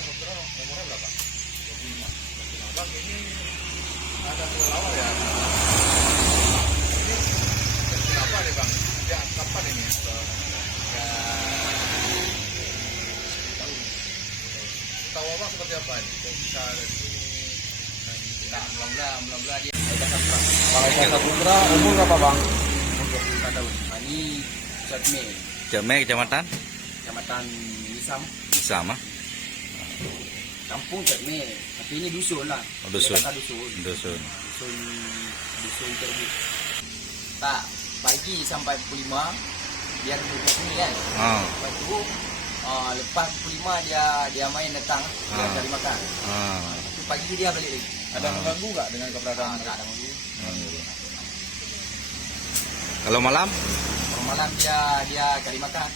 Putra umurnya berapa? 25. Bang, ini ada kelelawar ya? Ini kenapa nih bang? Sejak kapan ini? Ya, tahu abang seperti apa ini? Kok bisa ada di sini? Nah, mula-mula dia. Saat Putra umur berapa bang? Umur 24 tahun. Ini Saat Jamai kecamatan? Kecamatan Misam. Sama. Kampung Saat, tapi ini dusun lah. Oh, dusun. Dia kata dusun. Dusun. Dusun terbit. Tak, pagi sampai pukul 5 dia duduk sini kan. Lepas tu lepas pukul 5 dia main datang, dia cari makan. Tapi pagi dia balik lagi. Ada mengganggu nggak dengan keberadaan? Tak ada mengganggu. Kalau malam? Kalau malam dia cari makan.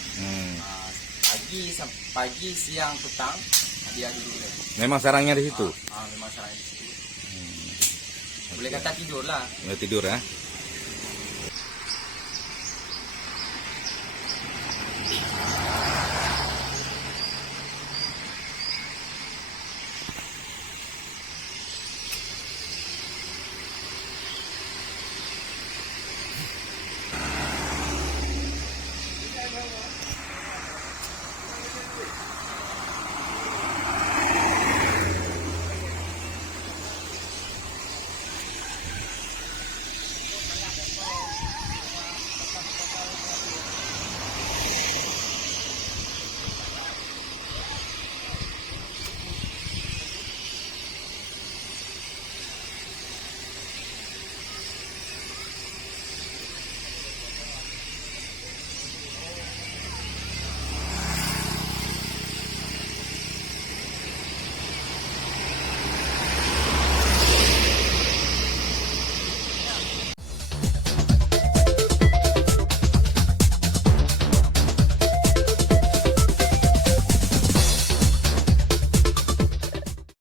Pagi, siang, petang dia duduk lagi. Memang sarangnya di situ? Memang sarangnya di situ. Boleh kata tidur lah. Boleh tidur ya?